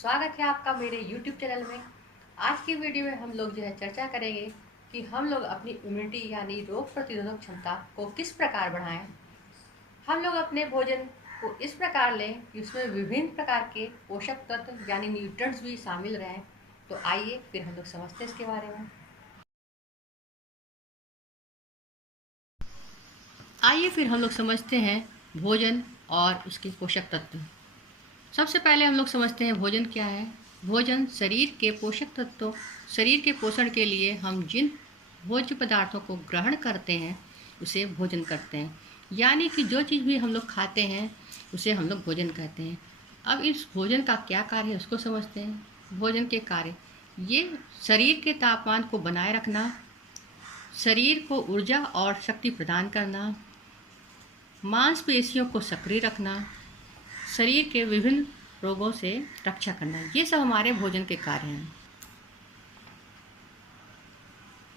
स्वागत है आपका मेरे YouTube चैनल में। आज की वीडियो में हम लोग चर्चा करेंगे कि हम लोग अपनी इम्यूनिटी यानी रोग प्रतिरोधक क्षमता को किस प्रकार बढ़ाएं। हम लोग अपने भोजन को इस प्रकार लें कि उसमें विभिन्न प्रकार के पोषक तत्व यानी न्यूट्रिएंट्स भी शामिल रहें। तो आइए फिर हम लोग समझते हैं इसके बारे में। आइए फिर हम लोग समझते हैं भोजन और उसके पोषक तत्व। सबसे पहले हम लोग समझते हैं भोजन क्या है। भोजन शरीर के पोषक तत्वों, शरीर के पोषण के लिए हम जिन भोज्य पदार्थों को ग्रहण करते हैं उसे भोजन करते हैं। यानी कि जो चीज़ भी हम लोग खाते हैं उसे हम लोग भोजन कहते हैं। अब इस भोजन का क्या कार्य है उसको समझते हैं। भोजन के कार्य ये शरीर के तापमान को बनाए रखना, शरीर को ऊर्जा और शक्ति प्रदान करना, मांसपेशियों को सक्रिय रखना, शरीर के विभिन्न रोगों से रक्षा करना, ये सब हमारे भोजन के कार्य हैं।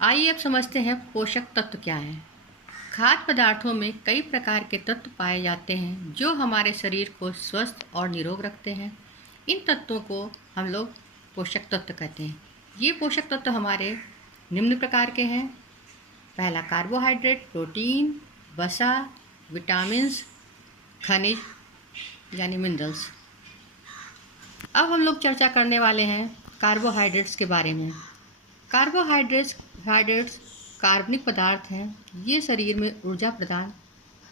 आइए अब समझते हैं पोषक तत्व क्या है। खाद्य पदार्थों में कई प्रकार के तत्व पाए जाते हैं जो हमारे शरीर को स्वस्थ और निरोग रखते हैं। इन तत्वों को हम लोग पोषक तत्व कहते हैं। ये पोषक तत्व हमारे निम्न प्रकार के हैं। पहला कार्बोहाइड्रेट, प्रोटीन, वसा, विटामिन्स, खनिज यानी मिनरल्स। अब हम लोग चर्चा करने वाले हैं कार्बोहाइड्रेट्स के बारे में। कार्बोहाइड्रेट्स कार्बनिक पदार्थ हैं। ये शरीर में ऊर्जा प्रदान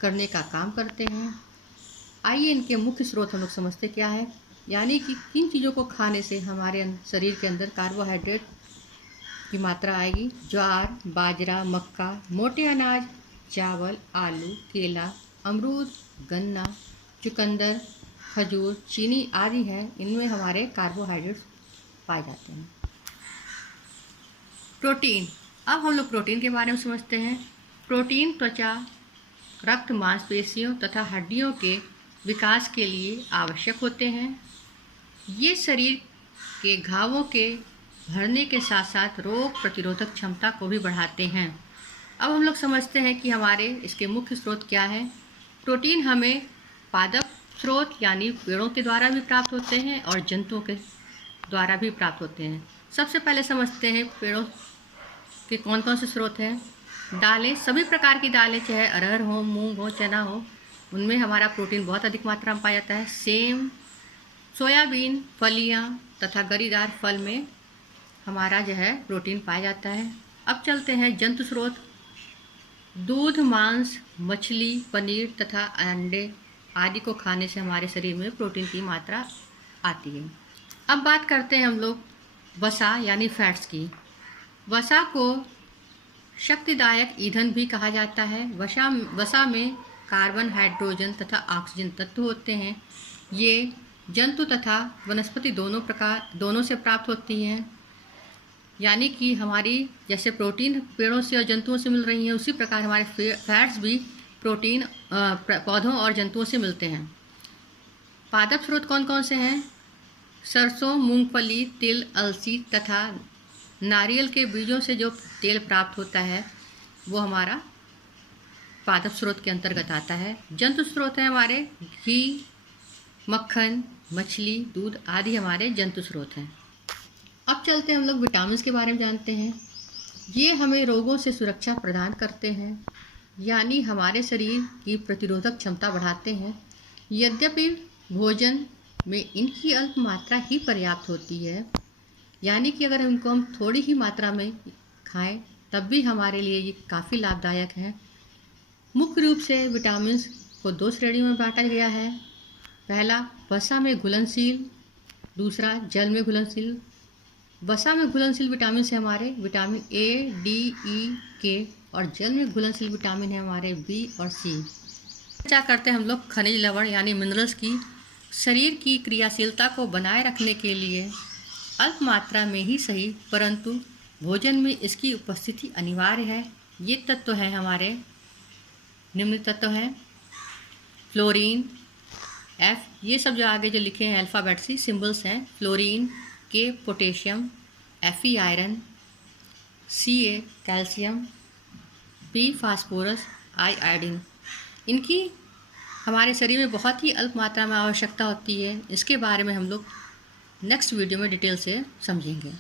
करने का काम करते हैं। आइए इनके मुख्य स्रोत हम लोग समझते क्या है, यानी कि किन चीज़ों को खाने से हमारे शरीर के अंदर कार्बोहाइड्रेट की मात्रा आएगी। ज्वार, बाजरा, मक्का, मोटे अनाज, चावल, आलू, केला, अमरूद, गन्ना, चुकंदर, खजूर, चीनी आदि हैं। इनमें हमारे कार्बोहाइड्रेट्स पाए जाते हैं। प्रोटीन। अब हम लोग प्रोटीन के बारे में समझते हैं। प्रोटीन त्वचा, रक्त, मांसपेशियों तथा हड्डियों के विकास के लिए आवश्यक होते हैं। ये शरीर के घावों के भरने के साथ साथ रोग प्रतिरोधक क्षमता को भी बढ़ाते हैं। अब हम लोग समझते हैं कि हमारे इसके मुख्य स्रोत क्या है। प्रोटीन हमें पादप स्रोत यानी पेड़ों के द्वारा भी प्राप्त होते हैं और जंतुओं के द्वारा भी प्राप्त होते हैं। सबसे पहले समझते हैं पेड़ों के कौन कौन से स्रोत हैं। दालें, सभी प्रकार की दालें, चाहे अरहर हो, मूंग हो, चना हो, उनमें हमारा प्रोटीन बहुत अधिक मात्रा में पाया जाता है। सेम, सोयाबीन, फलियां तथा गरीदार फल में हमारा प्रोटीन पाया जाता है। अब चलते हैं जंतु स्रोत। दूध, मांस, मछली, पनीर तथा अंडे आदि को खाने से हमारे शरीर में प्रोटीन की मात्रा आती है। अब बात करते हैं हम लोग वसा यानी फैट्स की। वसा को शक्तिदायक ईंधन भी कहा जाता है। वसा में कार्बन, हाइड्रोजन तथा ऑक्सीजन तत्व होते हैं। ये जंतु तथा वनस्पति दोनों से प्राप्त होती हैं। यानी कि हमारी जैसे प्रोटीन पेड़ों से और जंतुओं से मिल रही हैं, उसी प्रकार हमारे फैट्स भी प्रोटीन पौधों और जंतुओं से मिलते हैं। पादप स्रोत कौन कौन से हैं? सरसों, मूंगफली, तिल, अलसी तथा नारियल के बीजों से जो तेल प्राप्त होता है वो हमारा पादप स्रोत के अंतर्गत आता है। जंतु स्रोत हैं हमारे घी, मक्खन, मछली, दूध आदि हमारे जंतु स्रोत हैं। अब चलते हैं हम लोग विटामिन के बारे में जानते हैं। ये हमें रोगों से सुरक्षा प्रदान करते हैं, यानी हमारे शरीर की प्रतिरोधक क्षमता बढ़ाते हैं। यद्यपि भोजन में इनकी अल्प मात्रा ही पर्याप्त होती है, यानी कि अगर इनको हम थोड़ी ही मात्रा में खाएं तब भी हमारे लिए ये काफ़ी लाभदायक हैं। मुख्य रूप से विटामिन को दो श्रेणियों में बांटा गया है। पहला वसा में घुलनशील, दूसरा जल में घुलनशील। वसा में घुलनशील विटामिन से हमारे विटामिन ए, डी, ई, के और जल में घुलनशील विटामिन है हमारे बी और सी। चर्चा करते हैं हम लोग खनिज लवण यानी मिनरल्स की। शरीर की क्रियाशीलता को बनाए रखने के लिए अल्प मात्रा में ही सही परंतु भोजन में इसकी उपस्थिति अनिवार्य है। ये तत्व हैं हमारे निम्न तत्व हैं। फ्लोरीन, एफ, ये सब जो आगे जो लिखे हैं अल्फ़ाबेट सी सिंबल्स हैं। Fluorine, K potassium, F iron, C calcium, P phosphorus, I iodine. इनकी हमारे शरीर में बहुत ही अल्प मात्रा में आवश्यकता होती है। इसके बारे में हम लोग नेक्स्ट वीडियो में डिटेल से समझेंगे।